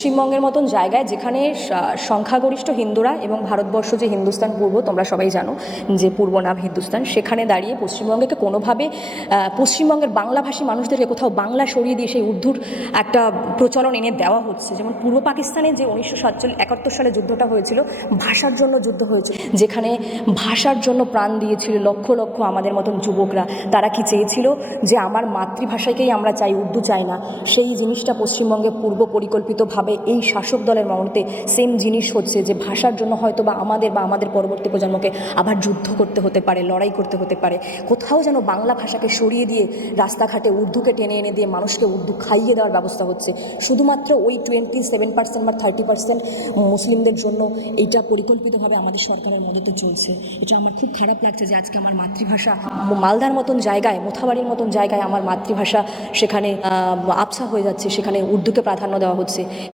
পশ্চিমবঙ্গের মতন জায়গায় যেখানে সংখ্যাগরিষ্ঠ হিন্দুরা এবং ভারতবর্ষ যে হিন্দুস্তান পূর্ব তোমরা সবাই জানো যে পূর্ব নাম হিন্দুস্তান, সেখানে দাঁড়িয়ে পশ্চিমবঙ্গকে কোনোভাবে পশ্চিমবঙ্গের বাংলাভাষী মানুষদেরকে কোথাও বাংলা সরিয়ে দিয়ে সেই উর্দুর একটা প্রচলন এনে দেওয়া হচ্ছে। যেমন পূর্ব পাকিস্তানে যে 1971 সালে যুদ্ধটা হয়েছিল, ভাষার জন্য যুদ্ধ হয়েছিল, যেখানে ভাষার জন্য প্রাণ দিয়েছিল লক্ষ লক্ষ আমাদের মতন যুবকরা। তারা কি চেয়েছিল যে আমার মাতৃভাষাকেই আমরা চাই, উর্দু চাই না। সেই জিনিসটা পশ্চিমবঙ্গে পূর্ব পরিকল্পিতভাবে এই শাসক দলের মতে সেম জিনিস হচ্ছে, যে ভাষার জন্য হয়তো বা আমাদের পরবর্তী প্রজন্মকে আবার যুদ্ধ করতে হতে পারে, লড়াই করতে হতে পারে। কোথাও যেন বাংলা ভাষাকে সরিয়ে দিয়ে রাস্তাঘাটে উর্দুকে টেনে এনে দিয়ে মানুষকে উর্দু খাইয়ে দেওয়ার ব্যবস্থা হচ্ছে, শুধুমাত্র ওই 27% বা 30% মুসলিমদের জন্য। এইটা পরিকল্পিতভাবে আমাদের সরকারের মদতে চলছে। এটা আমার খুব খারাপ লাগছে যে আজকে আমার মাতৃভাষা মালদার মতন জায়গায়, মোথাবাড়ির মতন জায়গায় আমার মাতৃভাষা সেখানে আবছা হয়ে যাচ্ছে, সেখানে উর্দুকে প্রাধান্য দেওয়া হচ্ছে।